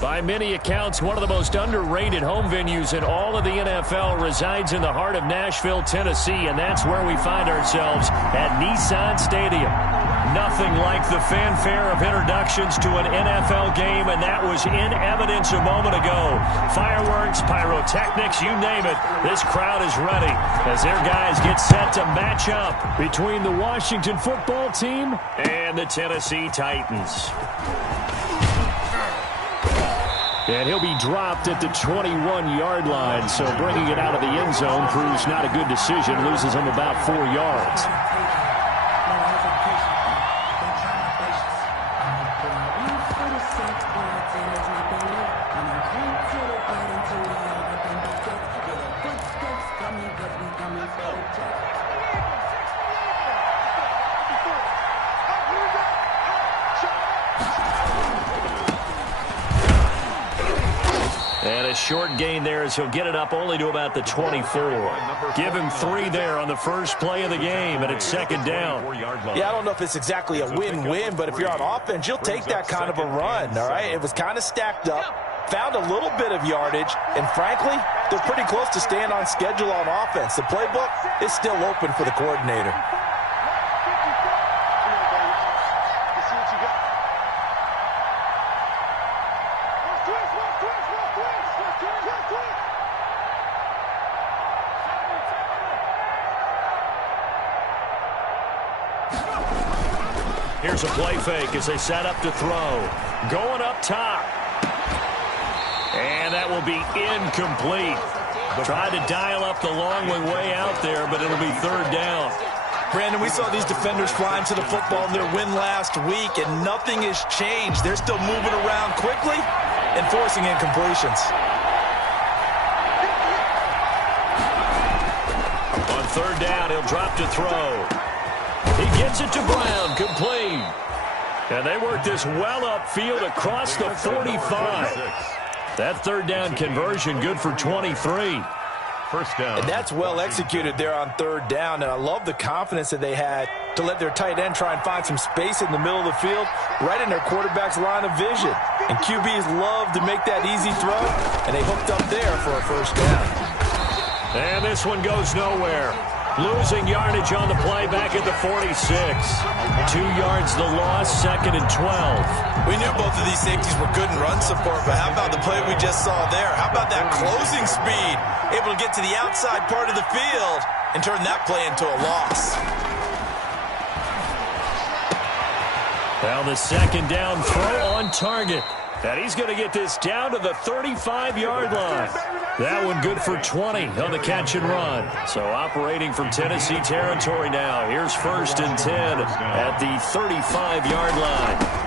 By many accounts, one of the most underrated home venues in all of the NFL resides in the heart of Nashville, Tennessee, and that's where we find ourselves at Nissan Stadium. Nothing like the fanfare of introductions to an NFL game, and that was in evidence a moment ago. Fireworks, pyrotechnics, you name it. This crowd is ready as their guys get set to match up between the Washington football team and the Tennessee Titans. And he'll be dropped at the 21-yard line, so bringing it out of the end zone proves not a good decision, loses him about 4 yards. And a short gain there as he'll get it up only to about the 24. Give him 3 there on the first play of the game, and it's second down. Yeah, I don't know if it's exactly a win-win, but if you're on offense, you'll take that kind of a run, all right? It was kind of stacked up, found a little bit of yardage, and frankly, they're pretty close to staying on schedule on offense. The playbook is still open for the coordinator. Here's a play fake as they set up to throw. Going up top. And that will be incomplete. Tried to dial up the long way out there, but it'll be third down. Brandon, we saw these defenders flying to the football in their win last week, and nothing has changed. They're still moving around quickly and forcing incompletions. On third down, he'll drop to throw. He gets it to Brown, complete. And they work this well upfield across the 45. That third down conversion good for 23. First down. And that's well executed there on third down, and I love the confidence that they had to let their tight end try and find some space in the middle of the field, right in their quarterback's line of vision. And QBs love to make that easy throw, and they hooked up there for a first down. And this one goes nowhere. Losing yardage on the play back at the 46. 2 yards the loss, second and 12. We knew both of these safeties were good in run support, but how about the play we just saw there? How about that closing speed? Able to get to the outside part of the field and turn that play into a loss. Now the second down throw on target. And he's going to get this down to the 35-yard line. That one good for 20 on the catch and run. So operating from Tennessee territory now. Here's first and 10 at the 35-yard line.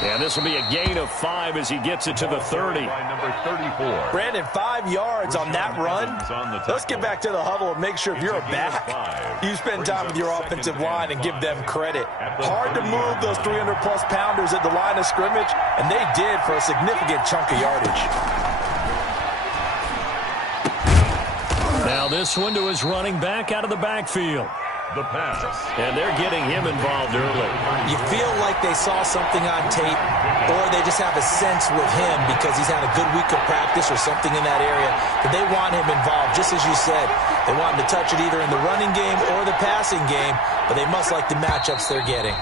And this will be a gain of 5 as he gets it to the 30. Number 34. Brandon, 5 yards on that run. Let's get back to the huddle and make sure if you're a back, you spend time with your offensive line and give them credit. Hard to move those 300-plus pounders at the line of scrimmage, and they did for a significant chunk of yardage. Now this one to his running back out of the backfield. The pass. And they're getting him involved early. You feel like they saw something on tape, or they just have a sense with him because he's had a good week of practice or something in that area that they want him involved. Just as you said, they want him to touch it either in the running game or the passing game, but they must like the matchups they're getting.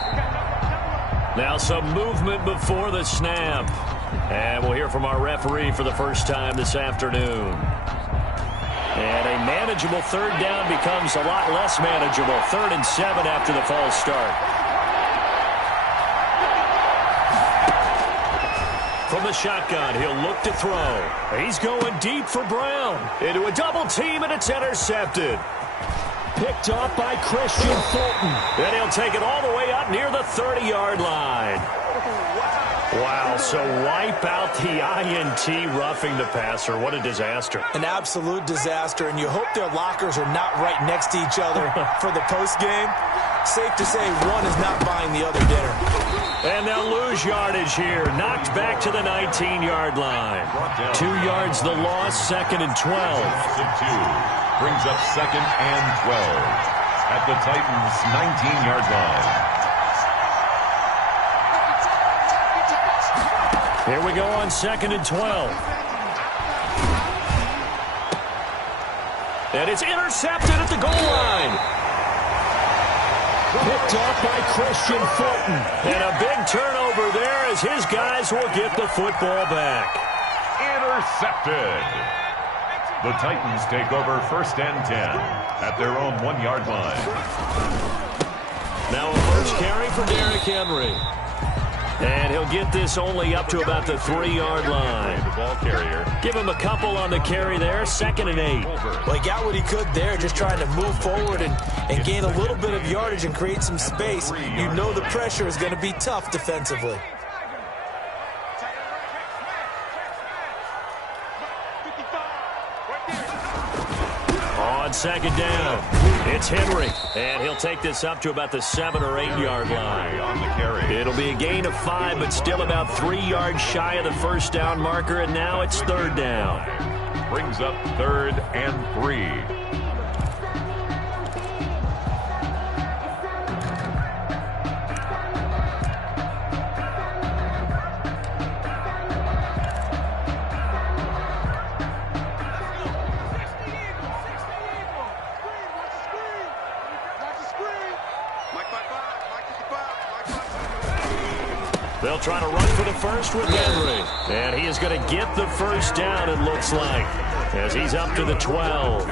Now some movement before the snap. And we'll hear from our referee for the first time this afternoon. And a manageable third down becomes a lot less manageable. 3rd and 7 after the false start. From the shotgun, he'll look to throw. He's going deep for Brown. Into a double team, and it's intercepted. Picked off by Christian Fulton. And he'll take it all the way up near the 30-yard line. Wow, so wipe out the INT roughing the passer. What a disaster. An absolute disaster, and you hope their lockers are not right next to each other for the postgame. Safe to say one is not buying the other dinner. And they'll lose yardage here. Knocked back to the 19-yard line. 2 yards the loss, 2nd and 12. Brings up 2nd and 12 at the Titans' 19-yard line. Here we go on 2nd and 12. And it's intercepted at the goal line. Picked off by Christian Fulton. And a big turnover there as his guys will get the football back. Intercepted. The Titans take over 1st and 10 at their own 1-yard line. Now a first carry for Derrick Henry. And he'll get this only up to about the 3-yard line. The ball carrier. Give him a couple on the carry there. 2nd and 8. Well, he got what he could there, just trying to move forward and gain a little bit of yardage and create some space. You know the pressure is going to be tough defensively. On 2nd down, it's Henry, and he'll take this up to about the 7 or 8 yard line. On the carry. It'll be a gain of 5, but still about 3 yards shy of the first down marker, and now it's 3rd down. Brings up 3rd and 3. They'll try to run for the first with Henry. And he is going to get the first down, it looks like, as he's up to the 12.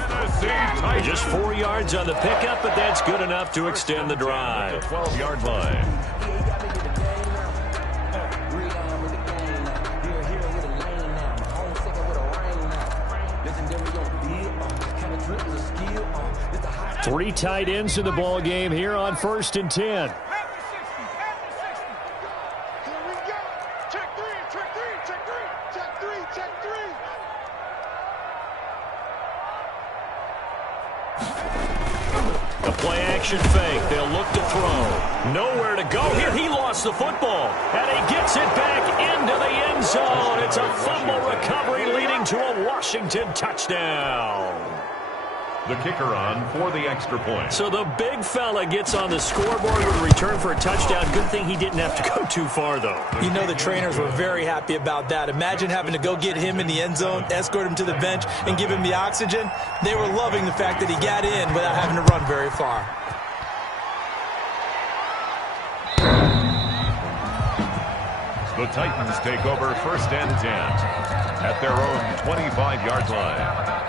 Just 4 yards on the pickup, but that's good enough to extend the drive. 12-yard line. Three tight ends in the ball game here on 1st and 10. A play-action fake. They'll look to throw. Nowhere to go here. He lost the football. And he gets it back into the end zone. It's a fumble recovery leading to a Washington touchdown. The kicker on for the extra point. So the big fella gets on the scoreboard with a return for a touchdown. Good thing he didn't have to go too far, though. You know the trainers were very happy about that. Imagine having to go get him in the end zone, escort him to the bench, and give him the oxygen. They were loving the fact that he got in without having to run very far. The Titans take over 1st and 10 at their own 25-yard line.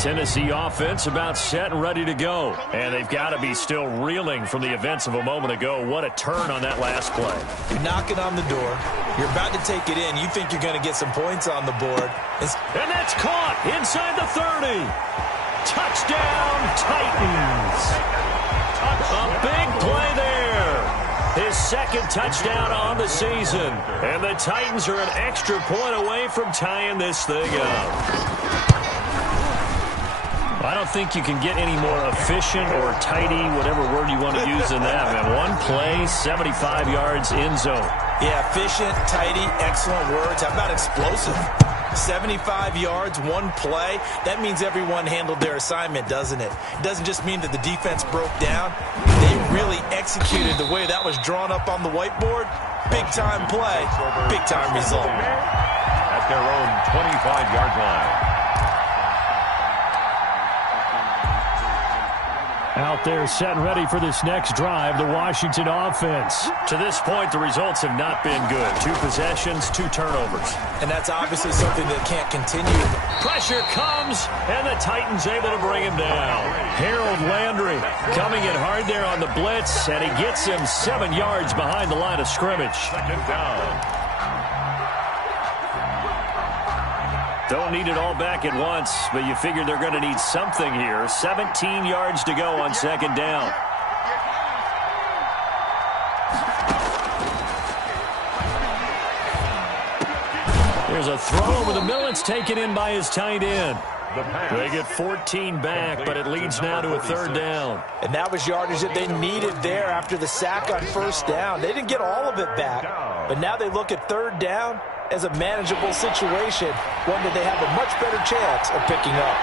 Tennessee offense about set and ready to go. And they've got to be still reeling from the events of a moment ago. What a turn on that last play. You're knocking on the door. You're about to take it in. You think you're going to get some points on the board. And that's caught inside the 30. Touchdown, Titans. A big play there. His 2nd touchdown on the season. And the Titans are an extra point away from tying this thing up. I don't think you can get any more efficient or tidy, whatever word you want to use in that. Man, one play, 75 yards in zone. Yeah, efficient, tidy, excellent words. How about explosive? 75 yards, one play. That means everyone handled their assignment, doesn't it? It doesn't just mean that the defense broke down. They really executed the way that was drawn up on the whiteboard. Big-time play, big-time result. At their own 25-yard line. Out there set and ready for this next drive, the Washington offense. To this point, the results have not been good. 2 possessions, 2 turnovers. And that's obviously something that can't continue. Pressure comes, and the Titans able to bring him down. Harold Landry coming in hard there on the blitz, and he gets him 7 yards behind the line of scrimmage. 2nd down. Don't need it all back at once, but you figure they're going to need something here. 17 yards to go on 2nd down. There's a throw over the middle. It's taken in by his tight end. They get 14 back, but it leads now to a 3rd down. And that was yardage that they needed there after the sack on 1st down. They didn't get all of it back, but now they look at 3rd down as a manageable situation, one that they have a much better chance of picking up.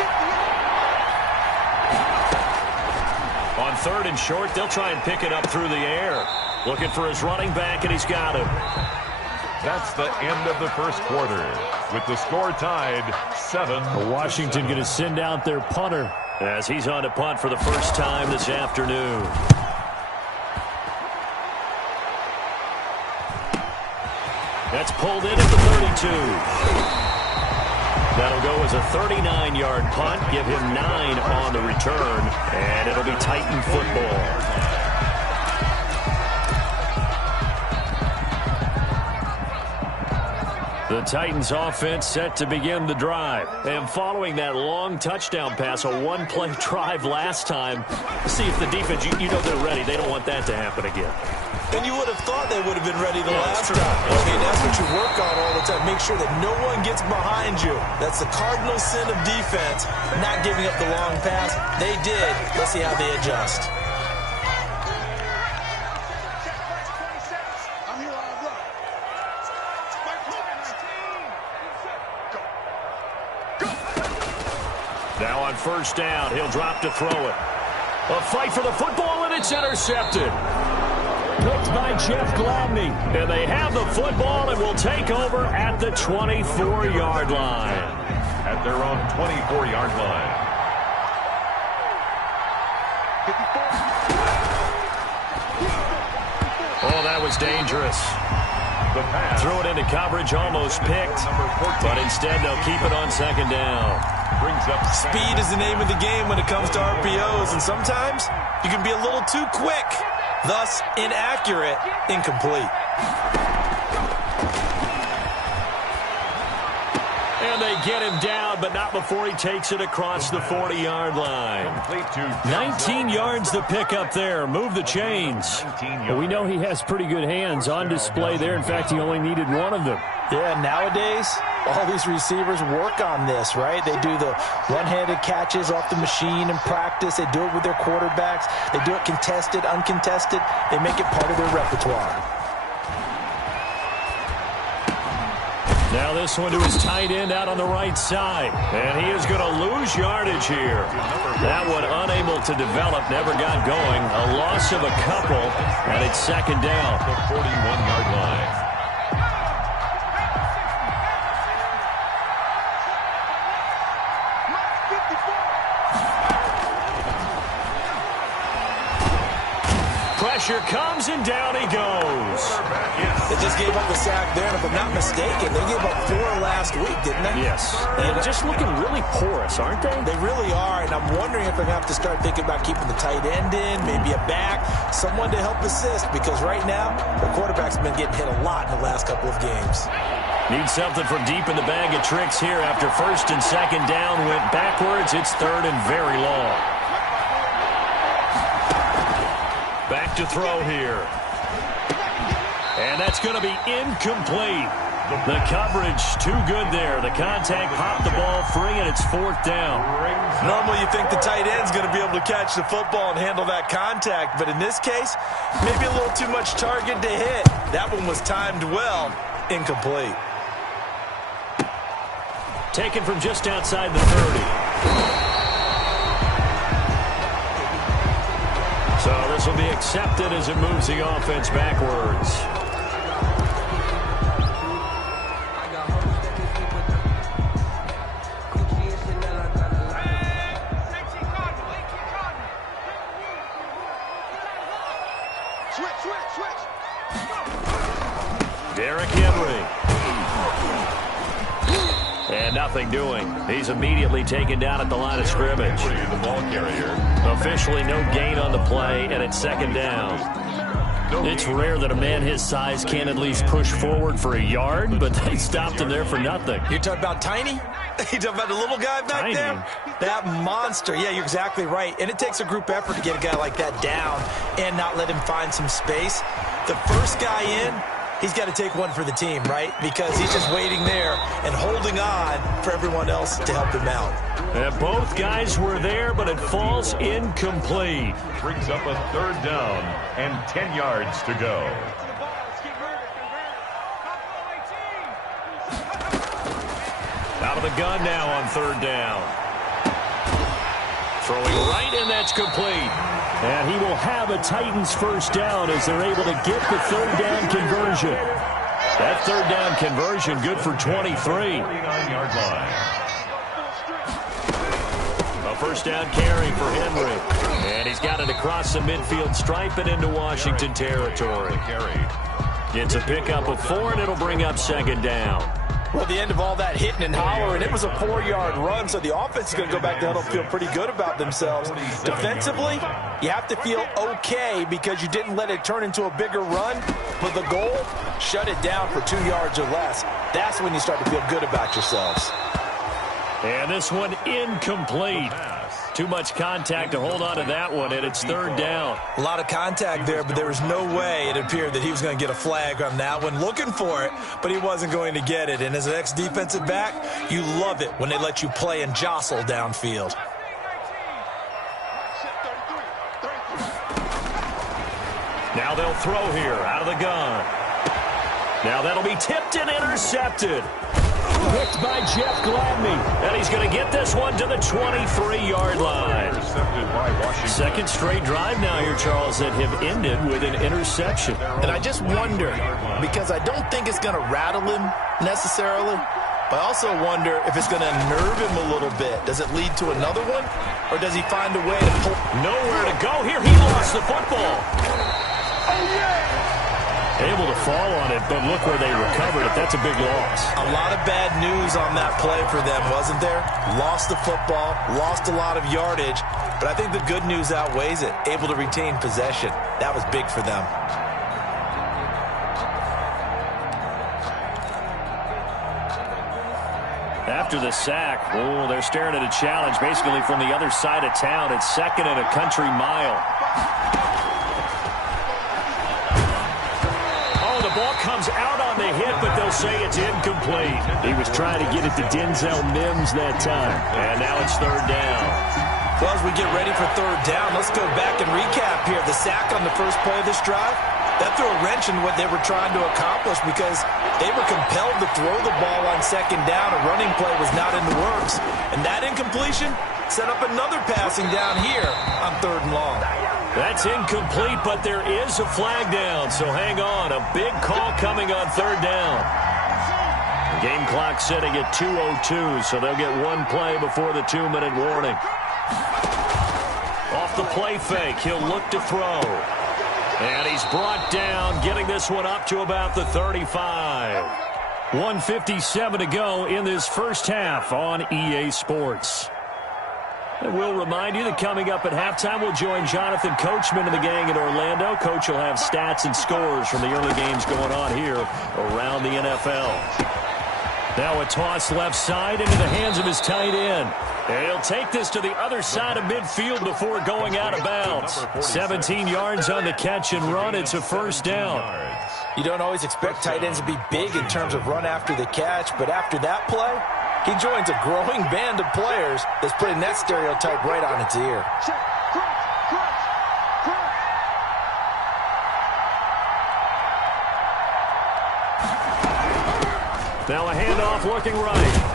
2 3rd and short. They'll try and pick it up through the air. Looking for his running back, and he's got him. That's the end of the first quarter, with the score tied 7. Washington going to send out their punter as he's on to punt for the first time this afternoon. That's pulled in at the 32. That'll go as a 39-yard punt, give him 9 on the return, and it'll be Titan football. The Titans offense set to begin the drive. And following that long touchdown pass, a one-play drive last time, see if the defense, you know they're ready. They don't want that to happen again. And you would have thought they would have been ready the last time. I mean, that's what you work on all the time. Make sure that no one gets behind you. That's the cardinal sin of defense, not giving up the long pass. They did. Let's see how they adjust. Now on first down, he'll drop to throw it. A fight for the football, and it's intercepted. Picked by Jeff Gladney. And they have the football and will take over at the 24-yard line. At their own 24-yard line. Oh, that was dangerous. The pass. Threw it into coverage, almost picked. But instead, they'll keep it on second down. Brings up speed is the name of the game when it comes to RPOs. And sometimes you can be a little too quick. Thus, inaccurate, incomplete. And they get him down, but not before he takes it across the 40-yard line. 19 yards to pick up there. Move the chains. Well, we know he has pretty good hands on display there. In fact, he only needed one of them. Yeah, nowadays, all these receivers work on this, right? They do the one-handed catches off the machine in practice. They do it with their quarterbacks. They do it contested, uncontested. They make it part of their repertoire. Now this one to his tight end out on the right side. And he is going to lose yardage here. That one unable to develop, never got going. A loss of a couple, and it's second down. The 41-yard line. Pressure comes, and down he goes. They just gave up a sack there, and if I'm not mistaken, they gave up 4 last week, didn't they? Yes. And just looking really porous, aren't they? They really are, and I'm wondering if they're going to have to start thinking about keeping the tight end in, maybe a back, someone to help assist, because right now, the quarterback's been getting hit a lot in the last couple of games. Need something from deep in the bag of tricks here after first and second down went backwards. It's third and very long. Back to throw here. And that's going to be incomplete. The coverage too good there. The contact popped the ball free, and it's fourth down. Normally you think the tight end's going to be able to catch the football and handle that contact, but in this case, maybe a little too much target to hit. That one was timed well. Incomplete. Taken from just outside the 30. So this will be accepted as it moves the offense backwards. Derrick Henry. And nothing doing. He's immediately taken down at the line of scrimmage. The ball carrier. Officially no gain on the play, and it's second down. It's rare that a man his size can't at least push forward for a yard, but they stopped him there for nothing. You're talking about Tiny? You talking about the little guy back there? That monster. Yeah, you're exactly right. And it takes a group effort to get a guy like that down and not let him find some space. The first guy in, he's got to take one for the team, right? Because he's just waiting there and holding on for everyone else to help him out. And both guys were there, but it falls incomplete. Brings up a third down and 10 yards to go. Out of the gun now on third down. Throwing right, and that's complete. And he will have a Titans first down as they're able to get the third down conversion. That third down conversion good for 23. 49-yard line. A first down carry for Henry. And he's got it across the midfield stripe and into Washington territory. It's a pickup of 4, and it'll bring up second down. Well, the end of all that hitting and hollering, it was a 4-yard run, so the offense is going to go back to huddle, feel pretty good about themselves. Defensively, you have to feel okay because you didn't let it turn into a bigger run, but the goal, shut it down for 2 yards or less. That's when you start to feel good about yourselves. And this one incomplete. Too much contact to hold on to that one, and it's third down. A lot of contact there, but there was no way it appeared that he was going to get a flag on that one. Looking for it, but he wasn't going to get it. And as an ex-defensive back, you love it when they let you play and jostle downfield. Now they'll throw here out of the gun. Now that'll be tipped and intercepted. Picked by Jeff Gladney. And he's going to get this one to the 23-yard line. Second straight drive now here, Charles, that have ended with an interception. And I just wonder, because I don't think it's going to rattle him necessarily, but I also wonder if it's going to unnerve him a little bit. Does it lead to another one, or does he find a way to pull? Nowhere to go here. He lost the football. Able to fall on it, but look where they recovered it. That's a big loss. A lot of bad news on that play for them, wasn't there? Lost the football, lost a lot of yardage, but I think the good news outweighs it. Able to retain possession. That was big for them. After the sack, they're staring at a challenge basically from the other side of town. It's second and a country mile. The ball comes out on the hit, but they'll say it's incomplete. He was trying to get it to Denzel Mims that time. And now it's third down. Well, as we get ready for third down, let's go back and recap here. The sack on the first play of this drive, that threw a wrench in what they were trying to accomplish because they were compelled to throw the ball on second down. A running play was not in the works. And that incompletion set up another passing down here on third and long. That's incomplete, but there is a flag down, so hang on. A big call coming on third down. Game clock setting at 2:02, so they'll get one play before the 2-minute warning. Off the play fake, he'll look to throw. And he's brought down, getting this one up to about the 35. 1:57 to go in this first half on EA Sports. And we'll remind you that coming up at halftime, we'll join Jonathan Coachman and the gang in Orlando. Coach will have stats and scores from the early games going on here around the NFL. Now a toss left side into the hands of his tight end. And he'll take this to the other side of midfield before going out of bounds. 17 yards on the catch and run. It's a first down. You don't always expect tight ends to be big in terms of run after the catch, but after that play, he joins a growing band of players that's putting that stereotype right on its ear. Now a handoff looking right.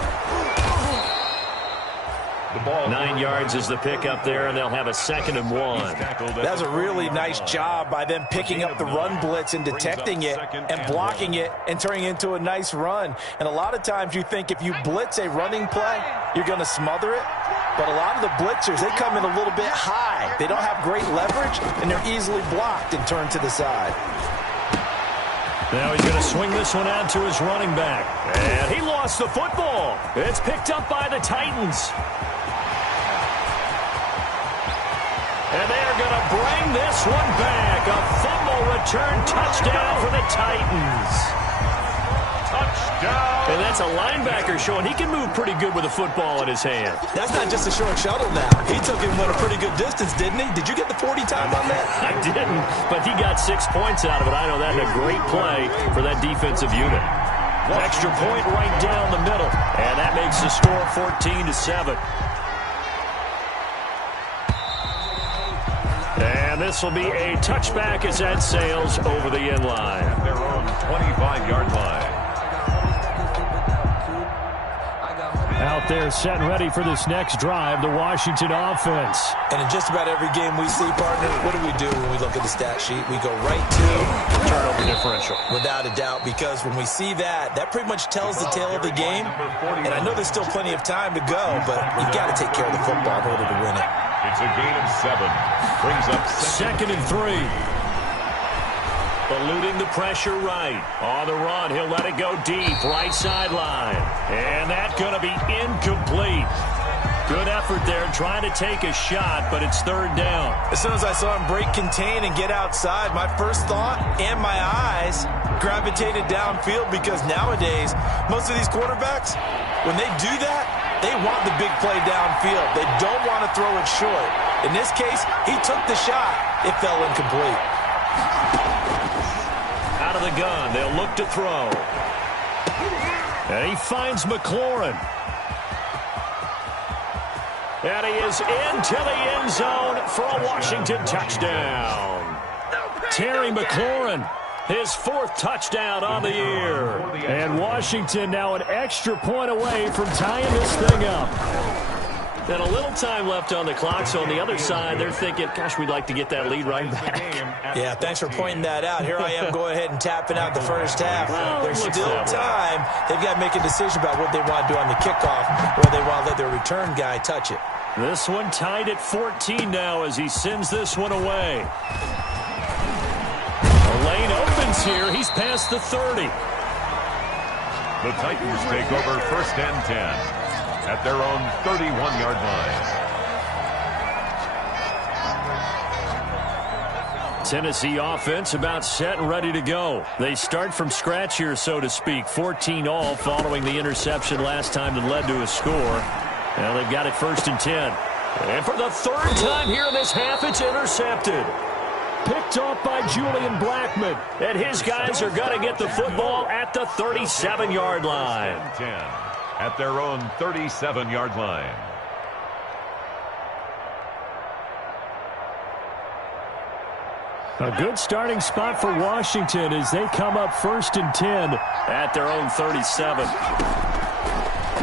The ball 9 yards is the pickup there, and they'll have a 2nd and 1. That's a really nice job by them picking up the run blitz and detecting it and blocking it and turning it into a nice run. And a lot of times you think if you blitz a running play, you're going to smother it. But a lot of the blitzers, they come in a little bit high. They don't have great leverage, and they're easily blocked and turned to the side. Now he's going to swing this one out to his running back. And he lost the football. It's picked up by the Titans. And they are going to bring this one back. A fumble return touchdown for the Titans. touchdown. And that's a linebacker showing he can move pretty good with a football in his hand. That's not just a short shuttle now. He took him a pretty good distance, didn't he? Did you get the 40 time on that? I didn't, but he got 6 points out of it. I know that, and a great play for that defensive unit. Extra point right down the middle, and that makes the score 14-7. And this will be a touchback as that sails over the end line. At their own 25-yard line. Out there set and ready for this next drive, the Washington offense. And in just about every game we see, partner, what do when we look at the stat sheet? We go right to turnover differential. Without a doubt, because when we see that, that pretty much tells the tale of the game. And I know there's still plenty of time to go, but you've got to take care of the football in order to win it. It's a gain of 7. Brings up second and 3. Eluding the pressure right. On the run, he'll let it go deep. Right sideline. And that's going to be incomplete. Good effort there trying to take a shot, but it's third down. As soon as I saw him break contain and get outside, my first thought and my eyes gravitated downfield, because nowadays, most of these quarterbacks, when they do that, they want the big play downfield. They don't want to throw it short. In this case, he took the shot. It fell incomplete. Out of the gun, they'll look to throw. And he finds McLaurin. And he is into the end zone for a Washington touchdown. Terry McLaurin, his 4th touchdown on the year. And Washington now an extra point away from tying this thing up. And a little time left on the clock, so on the other side, they're thinking, gosh, we'd like to get that lead right back. Yeah, thanks for pointing that out. Here I am going ahead and tapping out the first half. Well, there's still time. They've got to make a decision about what they want to do on the kickoff, or they want to let their return guy touch it. This one tied at 14 now as he sends this one away. The lane opens here. He's past the 30. The Titans take over first and 10 at their own 31-yard line. Tennessee offense about set and ready to go. They start from scratch here, so to speak. 14 all following the interception last time that led to a score. Now they've got it first and 10. And for the 3rd time here in this half, it's intercepted. Picked off by Julian Blackmon. And his guys are going to get the football at the 37-yard line. 10 at their own 37-yard line. A good starting spot for Washington as they come up first and 10 at their own 37.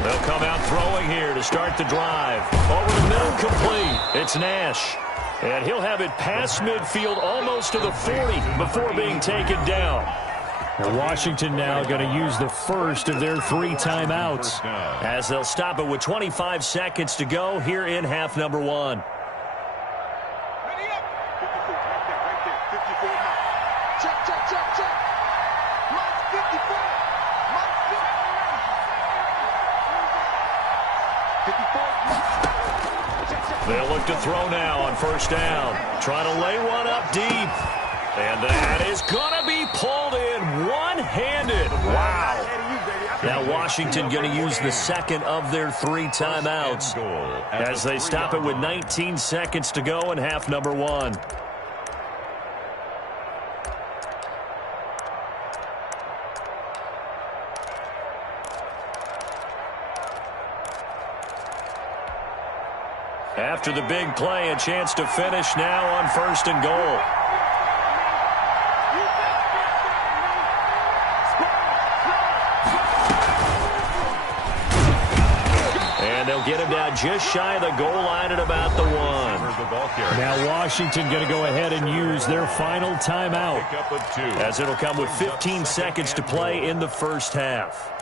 They'll come out throwing here to start the drive. Over the middle, complete. It's Nash. And he'll have it past midfield almost to the 40 before being taken down. And Washington now going to use the first of their 3 timeouts, as they'll stop it with 25 seconds to go here in half number 1. They'll look to throw now on first down. Trying to lay one up deep. And that is going to be pulled in one-handed. Wow. Now Washington going to use the second of their 3 timeouts as they stop it with 19 seconds to go in half number 1. After the big play, a chance to finish now on first and goal. And they'll get him down just shy of the goal line at about the 1. Now Washington going to go ahead and use their final timeout, as it'll come with 15 seconds to play in the first half.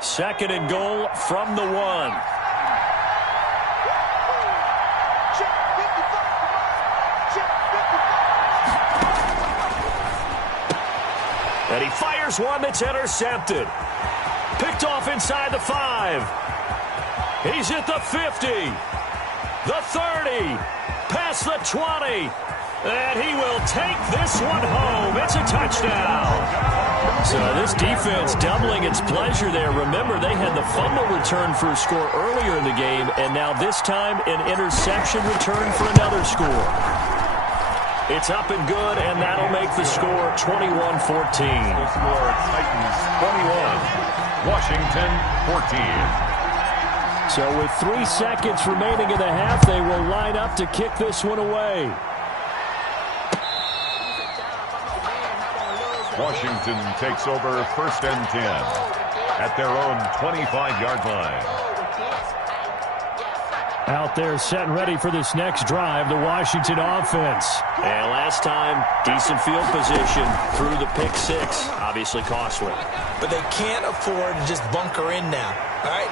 Second and goal from the 1. And he fires one that's intercepted. Picked off inside the 5. He's at the 50. The 30. Past the 20. And he will take this one home. It's a touchdown. So this defense doubling its pleasure there. Remember, they had the fumble return for a score earlier in the game, and now this time an interception return for another score. It's up and good, and that'll make the score 21-14. The score, Titans 21, Washington 14. So with 3 seconds remaining in the half, they will line up to kick this one away. Washington takes over 1st and 10 at their own 25-yard line. Out there set and ready for this next drive, the Washington offense. And last time, decent field position through the pick six. Obviously costly. But they can't afford to just bunker in now. All right,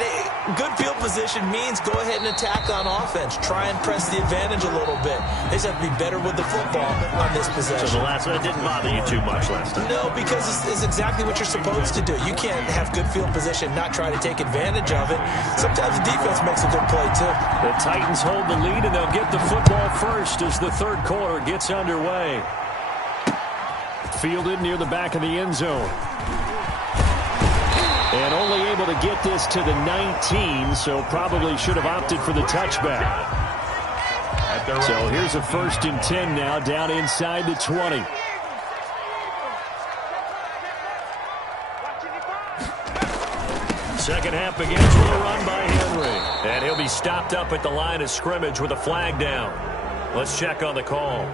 good field position means go ahead and attack on offense. Try and press the advantage a little bit. They just have to be better with the football on this possession. So the last one didn't bother you too much last time? No, because it's exactly what you're supposed to do. You can't have good field position, not try to take advantage of it. Sometimes the defense makes a good play, too. The Titans hold the lead, and they'll get the football first as the third quarter gets underway. Fielded near the back of the end zone. And only able to get this to the 19, so probably should have opted for the touchback. So here's a 1st and 10 now, down inside the 20. Second half begins with a run by Henry. And he'll be stopped up at the line of scrimmage with a flag down. Let's check on the call.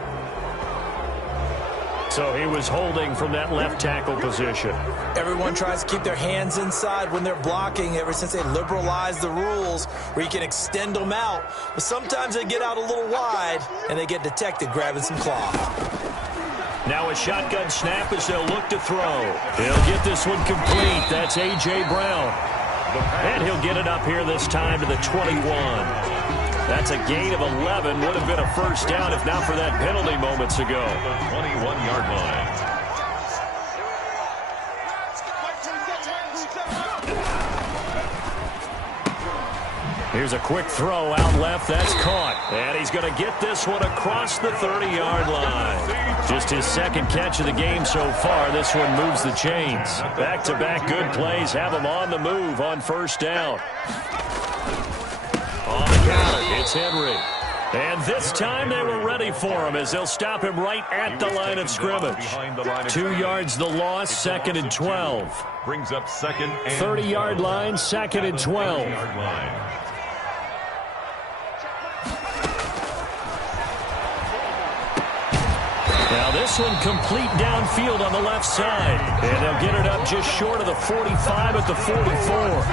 So he was holding from that left tackle position. Everyone tries to keep their hands inside when they're blocking ever since they liberalized the rules where you can extend them out. But sometimes they get out a little wide and they get detected grabbing some cloth. Now a shotgun snap as they'll look to throw. He'll get this one complete. That's A.J. Brown. And he'll get it up here this time to the 21. That's a gain of 11. Would have been a first down if not for that penalty moments ago. The 21-yard line. Here's a quick throw out left. That's caught. And he's going to get this one across the 30-yard line. Just his second catch of the game so far. This one moves the chains. Back-to-back good plays have him on the move on first down. On the counter, it's Henry. And this time they were ready for him as they'll stop him right at the line of scrimmage. 2 yards the loss, 2nd and 12. Brings up 2nd and 30-yard line, 2nd and 12. Now this one complete downfield on the left side. And they'll get it up just short of the 45 at the 44.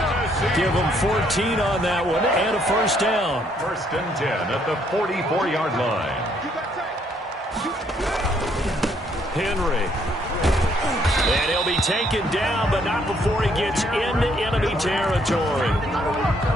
Give them 14 on that one and a first down. 1st and 10 at the 44-yard line. Henry. And he'll be taken down, but not before he gets into enemy territory.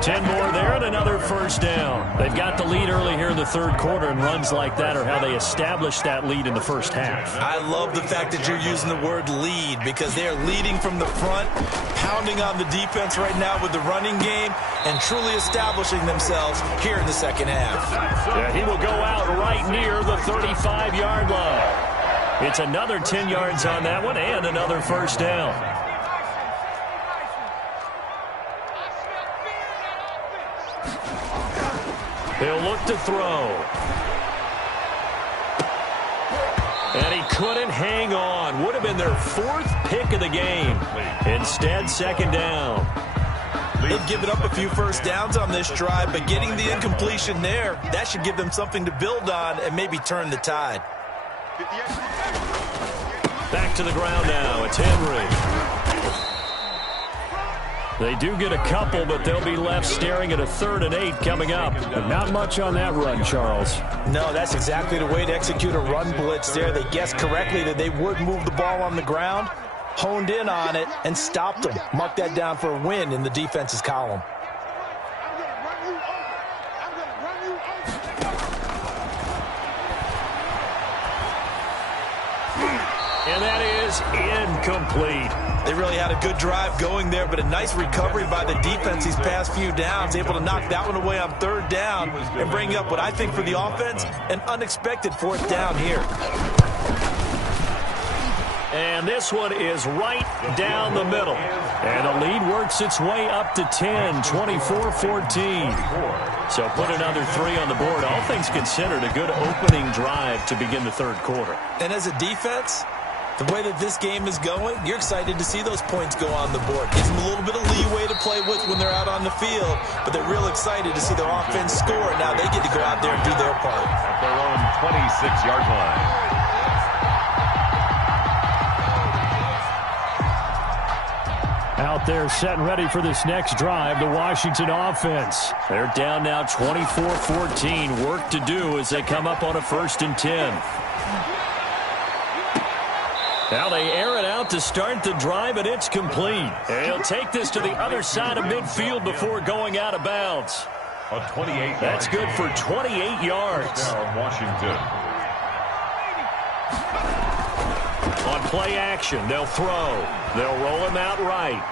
10 more there and another first down. They've got the lead early here in the third quarter, and runs like that are how they establish that lead in the first half. I love the fact that you're using the word lead because they are leading from the front, pounding on the defense right now with the running game, and truly establishing themselves here in the second half. Yeah, he will go out right near the 35-yard line. It's another 10 yards on that one and another first down. He'll look to throw. And he couldn't hang on. Would have been their 4th pick of the game. Instead, second down. They've given up a few first downs on this drive, but getting the incompletion there, that should give them something to build on and maybe turn the tide. Back to the ground now. It's Henry. They do get a couple, but they'll be left staring at a 3rd and 8 coming up. But not much on that run, Charles. No, that's exactly the way to execute a run blitz there. They guessed correctly that they would move the ball on the ground, honed in on it, and stopped them. Mark that down for a win in the defense's column. And that is incomplete. They really had a good drive going there, but a nice recovery by the defense these past few downs, able to knock that one away on 3rd down and bring up what I think for the offense, an unexpected 4th down here. And this one is right down the middle. And the lead works its way up to 10, 24-14. So put another 3 on the board. All things considered, a good opening drive to begin the third quarter. And as a defense, the way that this game is going, you're excited to see those points go on the board. Gives them a little bit of leeway to play with when they're out on the field, but they're real excited to see their offense score. Now they get to go out there and do their part. At their own 26-yard line. Out there set and ready for this next drive, the Washington offense. They're down now 24-14. Work to do as they come up on a 1st and 10. Now they air it out to start the drive, and it's complete. And he'll take this to the other side of midfield before going out of bounds. A 28. That's good for 28 yards. Down Washington. On play action, they'll throw. They'll roll him out right.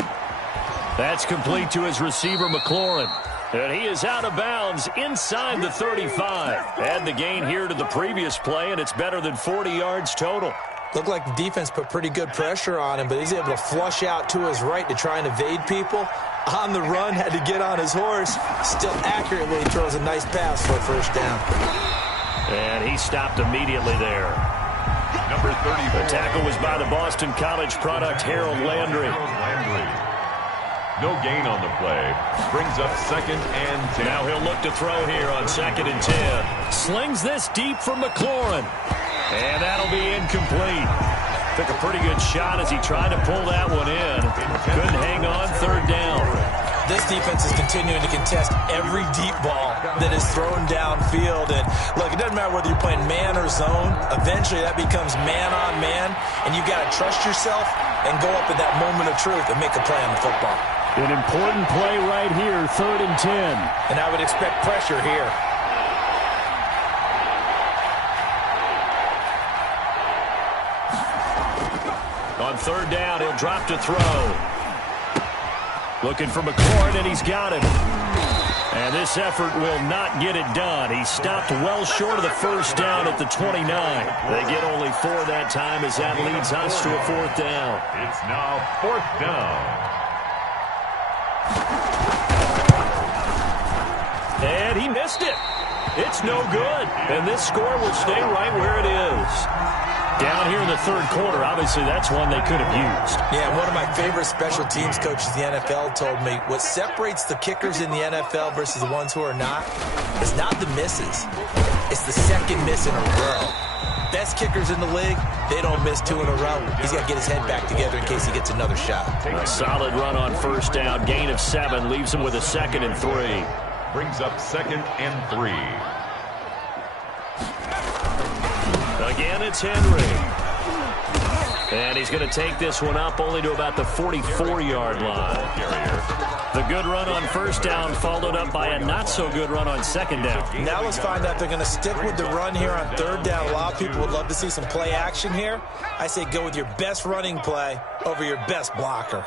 That's complete to his receiver, McLaurin. And he is out of bounds inside the 35. Add the gain here to the previous play, and it's better than 40 yards total. Looked like the defense put pretty good pressure on him, but he's able to flush out to his right to try and evade people. On the run, had to get on his horse. Still accurately throws a nice pass for a 1st down. And he stopped immediately there. Number 30. The tackle was by the Boston College product, Harold Landry. No gain on the play. Brings up 2nd and 10. Now he'll look to throw here on 2nd and 10. Slings this deep from McLaurin. And that'll be incomplete. Took a pretty good shot as he tried to pull that one in. Couldn't hang on, 3rd down. This defense is continuing to contest every deep ball that is thrown downfield. And look, it doesn't matter whether you're playing man or zone. Eventually that becomes man on man. And you've got to trust yourself and go up at that moment of truth and make a play on the football. An important play right here, 3rd and 10. And I would expect pressure here. On 3rd down, he'll drop to throw. Looking for McLaurin, and he's got him. And this effort will not get it done. He stopped well short of the 1st down at the 29. They get only 4 that time as that leads us to a 4th down. It's now 4th down. And he missed it. It's no good. And this score will stay right where it is. Down here in the 3rd quarter, obviously that's one they could have used. Yeah, one of my favorite special teams coaches in the NFL told me what separates the kickers in the NFL versus the ones who are not is not the misses. It's the 2nd miss in a row. Best kickers in the league, they don't miss 2 in a row. He's got to get his head back together in case he gets another shot. A solid run on 1st down, gain of 7, leaves him with a 2nd and 3. Brings up 2nd and 3. Again, it's Henry. And he's going to take this one up only to about the 44-yard line. The good run on 1st down followed up by a not-so-good run on 2nd down. Now let's find out if they're going to stick with the run here on 3rd down. A lot of people would love to see some play action here. I say go with your best running play over your best blocker.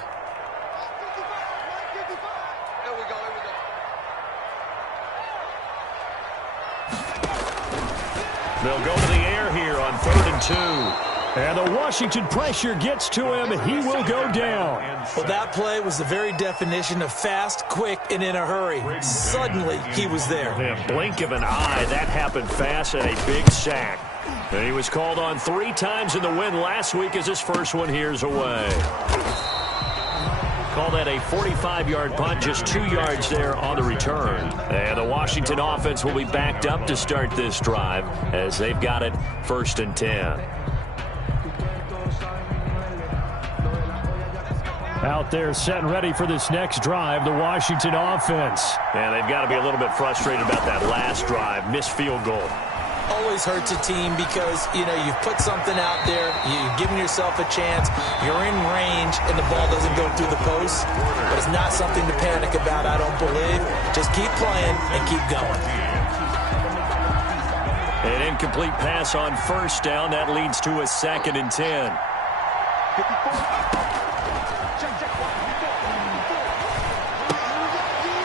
They'll go to the air here on 3rd and 2. And the Washington pressure gets to him. He will go down. Well, that play was the very definition of fast, quick, and in a hurry. Suddenly, he was there. Yeah, blink of an eye, that happened fast, and a big sack. And he was called on 3 times in the win last week as his first one here's away. Call that a 45-yard punt, just 2 yards there on the return. And the Washington offense will be backed up to start this drive as they've got it 1st and 10. Out there set and ready for this next drive, the Washington offense. And they've got to be a little bit frustrated about that last drive, missed field goal. Always hurts a team because, you know, you've put something out there, you've given yourself a chance, you're in range, and the ball doesn't go through the post. But it's not something to panic about, I don't believe. Just keep playing and keep going. An incomplete pass on 1st down. That leads to a 2nd and 10.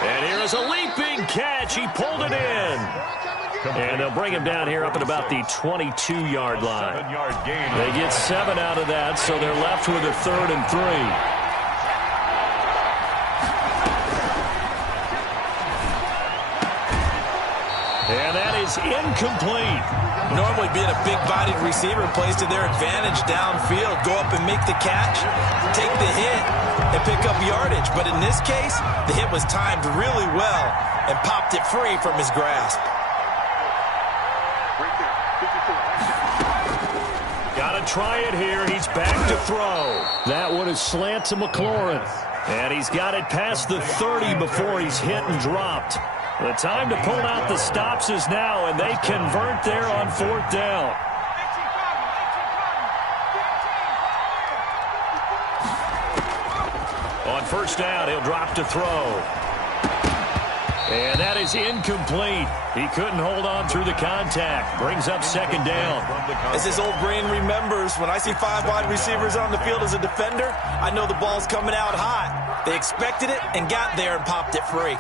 And here is a leaping catch. He pulled it in. And they'll bring him down here up at about the 22-yard line. They get 7 out of that, so they're left with a 3rd and 3. And that is incomplete. Normally being a big-bodied receiver plays to their advantage downfield. Go up and make the catch, take the hit, and pick up yardage. But in this case, the hit was timed really well and popped it free from his grasp. Got a to try it here. He's back to throw. That one is slant to McLaurin. And he's got it past the 30 before he's hit and dropped. The time to pull out the stops is now, and they convert there on 4th down. On 1st down, he'll drop to throw. And that is incomplete. He couldn't hold on through the contact. Brings up 2nd down. As his old brain remembers, when I see 5 wide receivers on the field as a defender, I know the ball's coming out hot. They expected it and got there and popped it free.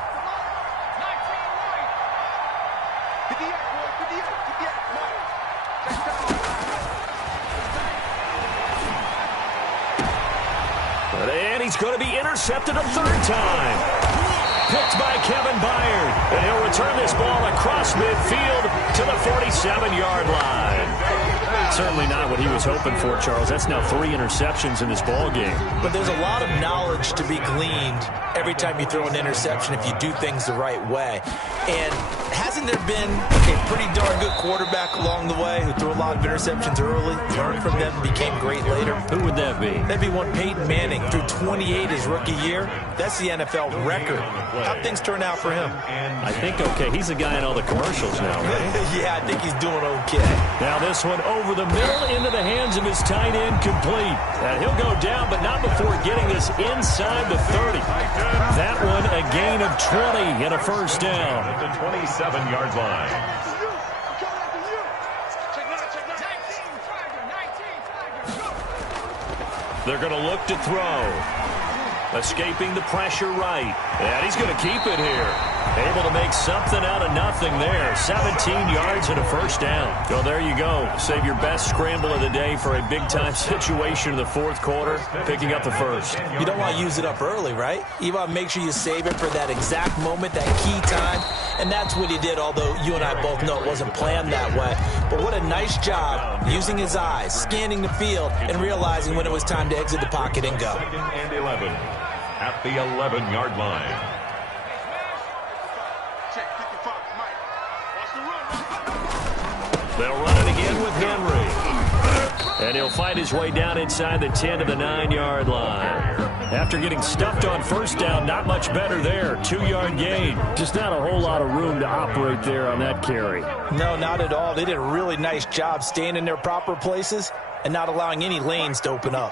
And he's going to be intercepted a 3rd time. Picked by Kevin Byard. And he'll return this ball across midfield to the 47-yard line. Certainly not what he was hoping for, Charles. That's now 3 interceptions in this ball game. But there's a lot of knowledge to be gleaned every time you throw an interception if you do things the right way. And hasn't there been a pretty darn good quarterback along the way who threw a lot of interceptions early, learned from them, became great later? Who would that be? That'd be one Peyton Manning. Threw 28 his rookie year. That's the NFL record. How'd things turn out for him? I think okay. He's a guy in all the commercials now, right? Yeah, I think he's doing okay. Now this one over the middle into the hands of his tight end, complete. And he'll go down, but not before getting this inside the 30. That one a gain of 20 and a 1st down. At the 27-yard line. They're going to look to throw. Escaping the pressure right. And he's going to keep it here. Able to make something out of nothing there. 17 yards and a 1st down. So there you go. Save your best scramble of the day for a big-time situation in the 4th quarter, picking up the 1st. You don't want to use it up early, right? You want to make sure you save it for that exact moment, that key time. And that's what he did, although you and I both know it wasn't planned that way. But what a nice job using his eyes, scanning the field, and realizing when it was time to exit the pocket and go. 2nd and 11 at the 11-yard line. They'll run it again with Henry. And he'll find his way down inside the 10 to the 9-yard line. After getting stuffed on 1st down, not much better there. 2-yard gain. Just not a whole lot of room to operate there on that carry. No, not at all. They did a really nice job staying in their proper places and not allowing any lanes to open up.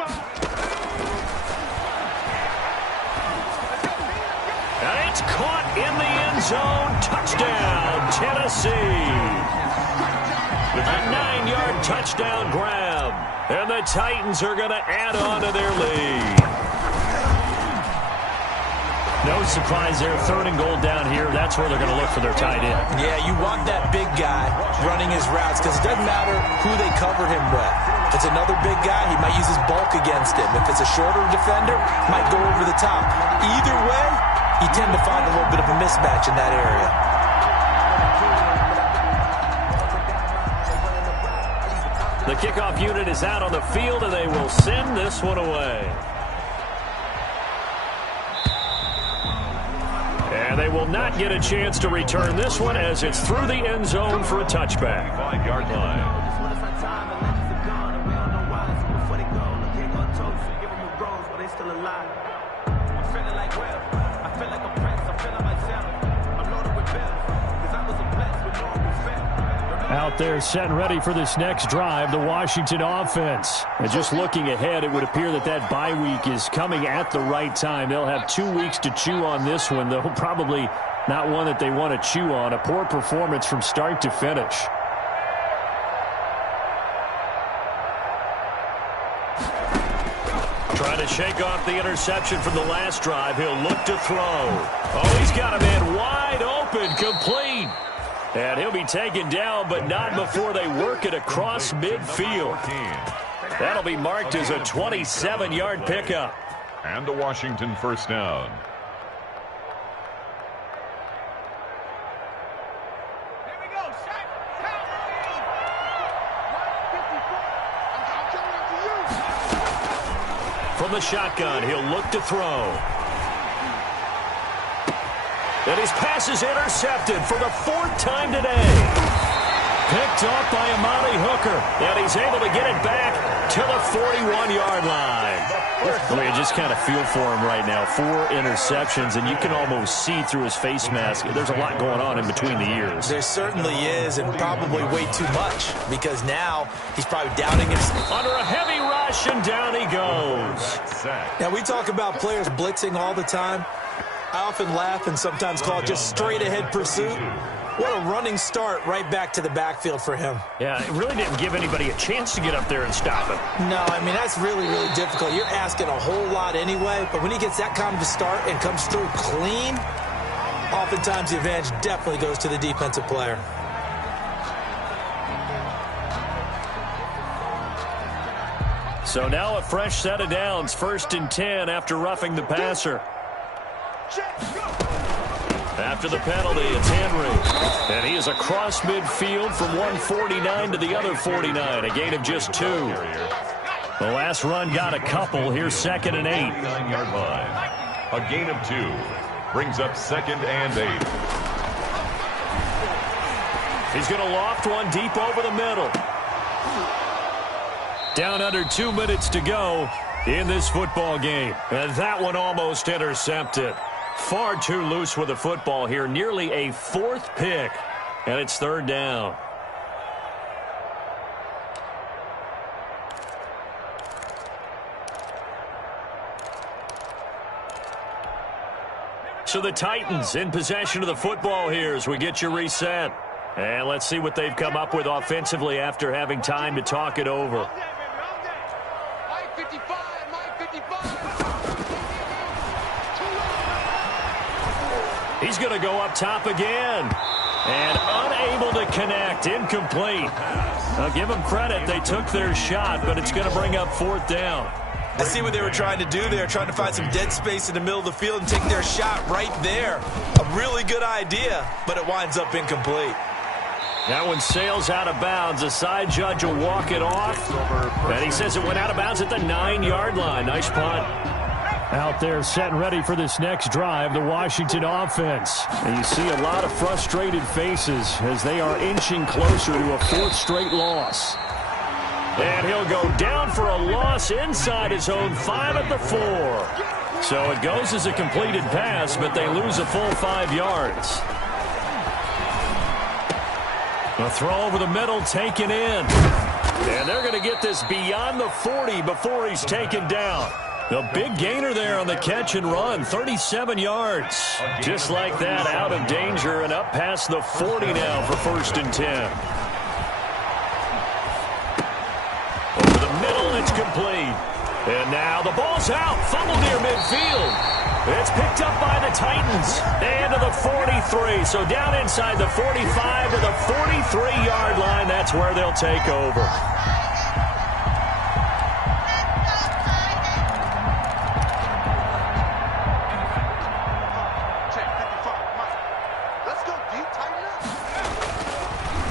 And it's caught in the end zone. Touchdown, Tennessee. A 9-yard touchdown grab. And the Titans are going to add on to their lead. No surprise there. 3rd and goal down here. That's where they're going to look for their tight end. Yeah, you want that big guy running his routes because it doesn't matter who they cover him with. If it's another big guy, he might use his bulk against him. If it's a shorter defender, might go over the top. Either way, you tend to find a little bit of a mismatch in that area. The kickoff unit is out on the field, and they will send this one away. And they will not get a chance to return this one as it's through the end zone for a touchback. 5-yard line. Out there set and ready for this next drive, the Washington offense. And just looking ahead, it would appear that that bye week is coming at the right time. They'll have 2 weeks to chew on this one, though probably not one that they want to chew on. A poor performance from start to finish. Trying to shake off the interception from the last drive. He'll look to throw. Oh, he's got a man wide open, complete. And he'll be taken down, but not before they work it across midfield. That'll be marked as a 27-yard pickup. And a Washington 1st down. From the shotgun, he'll look to throw. And his pass is intercepted for the 4th time today. Picked off by Amani Hooker, and he's able to get it back to the 41-yard line. Well, you just kind of feel for him right now. 4 interceptions, and you can almost see through his face mask. There's a lot going on in between the ears. There certainly is, and probably way too much, because now he's probably doubting himself. Under a heavy rush, and down he goes. Now, we talk about players blitzing all the time. I often laugh and sometimes call it just straight-ahead pursuit. What a running start right back to the backfield for him. Yeah, it really didn't give anybody a chance to get up there and stop him. No, I mean, that's really, really difficult. You're asking a whole lot anyway, but when he gets that kind of a start and comes through clean, oftentimes the advantage definitely goes to the defensive player. So now a fresh set of downs, 1st and 10 after roughing the passer. After the penalty, it's Henry. And he is across midfield from 149 to the other 49, a gain of just 2. The last run got a couple. Here's 2nd and 8. 9-yard line. A gain of 2. Brings up 2nd and 8. He's going to loft one deep over the middle. Down under 2 minutes to go in this football game. And that one almost intercepted. Far too loose with the football here. Nearly a 4th pick. And it's 3rd down. So the Titans in possession of the football here as we get you reset. And let's see what they've come up with offensively after having time to talk it over. He's going to go up top again. And unable to connect. Incomplete. I'll give them credit. They took their shot, but it's going to bring up 4th down. I see what they were trying to do there, trying to find some dead space in the middle of the field and take their shot right there. A really good idea, but it winds up incomplete. That one sails out of bounds. The side judge will walk it off. And he says it went out of bounds at the 9-yard line. Nice punt. Out there set and ready for this next drive, the Washington offense. And you see a lot of frustrated faces as they are inching closer to a 4th straight loss. And he'll go down for a loss inside his own 5 at the 4. So it goes as a completed pass, but they lose a full 5 yards. A throw over the middle taken in. And they're going to get this beyond the 40 before he's taken down. The big gainer there on the catch and run, 37 yards. Just like that, out of danger and up past the 40 now for 1st and 10. Over the middle, it's complete. And now the ball's out, fumble near midfield. It's picked up by the Titans. And to the 43, so down inside the 45 to the 43-yard line. That's where they'll take over.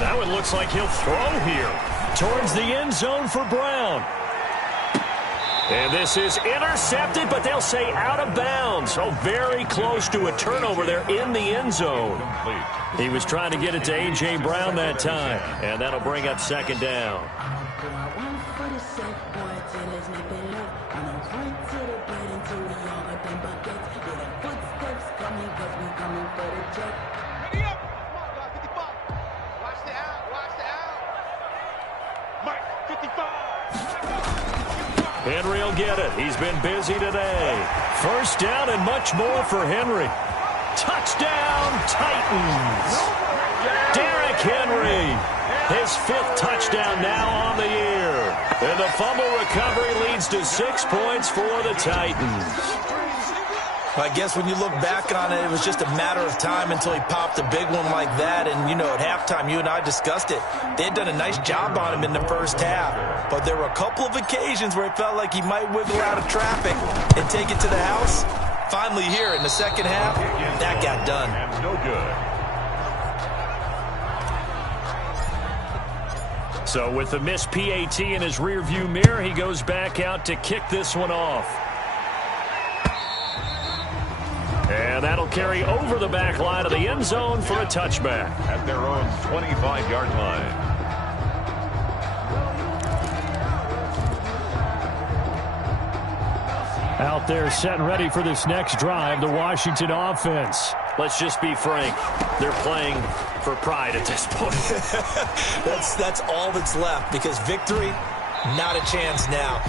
That one looks like he'll throw here towards the end zone for Brown. And this is intercepted, but they'll say out of bounds. So very close to a turnover there in the end zone. He was trying to get it to A.J. Brown that time, and that'll bring up 2nd down. Henry will get it. He's been busy today. 1st down and much more for Henry. Touchdown, Titans. Derrick Henry, his 5th touchdown now on the year. And the fumble recovery leads to 6 points for the Titans. I guess when you look back on it, it was just a matter of time until he popped a big one like that. And, you know, at halftime, you and I discussed it. They had done a nice job on him in the 1st half. But there were a couple of occasions where it felt like he might wiggle out of traffic and take it to the house. Finally here in the 2nd half, that got done. No good. So with the missed PAT in his rearview mirror, he goes back out to kick this one off. And that'll carry over the back line of the end zone for a touchback. At their own 25-yard line. Out there set and ready for this next drive, the Washington offense. Let's just be frank. They're playing for pride at this point. That's all that's left, because victory, not a chance now.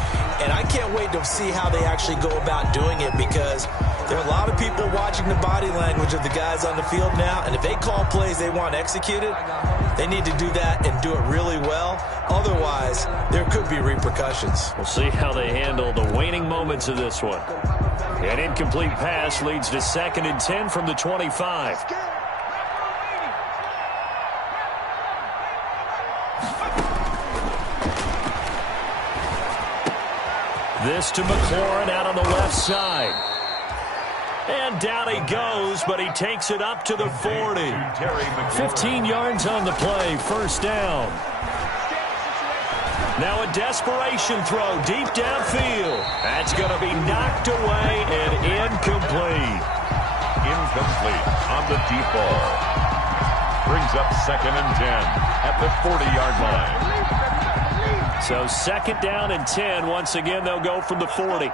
And I can't wait to see how they actually go about doing it, because there are a lot of people watching the body language of the guys on the field now, and if they call plays they want executed, they need to do that and do it really well. Otherwise, there could be repercussions. We'll see how they handle the waning moments of this one. An incomplete pass leads to 2nd and 10 from the 25. This to McLaurin out on the left side. And down he goes, but he takes it up to the 40. 15 yards on the play, first down. Now a desperation throw deep downfield. That's going to be knocked away and incomplete. Incomplete on the deep ball. Brings up 2nd and 10 at the 40-yard line. So 2nd down and 10. Once again, they'll go from the 40.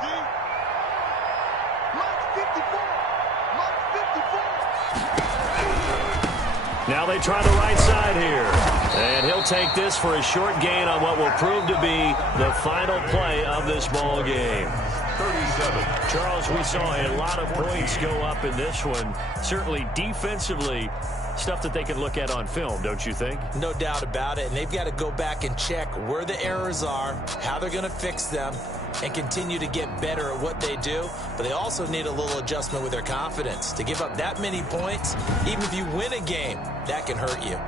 Now they try the right side here. And he'll take this for a short gain on what will prove to be the final play of this ball game. 37. Charles, we saw a lot of points go up in this one. Certainly defensively, stuff that they can look at on film, don't you think? No doubt about it. And they've got to go back and check where the errors are, how they're going to fix them, and continue to get better at what they do. But they also need a little adjustment with their confidence. To give up that many points, even if you win a game, that can hurt you.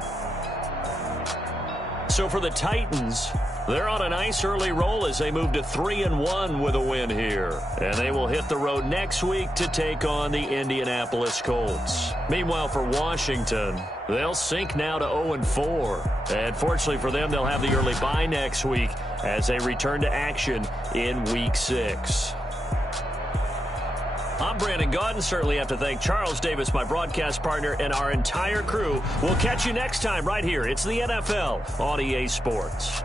So for the Titans, they're on a nice early roll as they move to 3-1 with a win here. And they will hit the road next week to take on the Indianapolis Colts. Meanwhile, for Washington, they'll sink now to 0-4. And fortunately for them, they'll have the early bye next week as they return to action in Week 6. I'm Brandon Gaudin. Certainly have to thank Charles Davis, my broadcast partner, and our entire crew. We'll catch you next time right here. It's the NFL on EA Sports.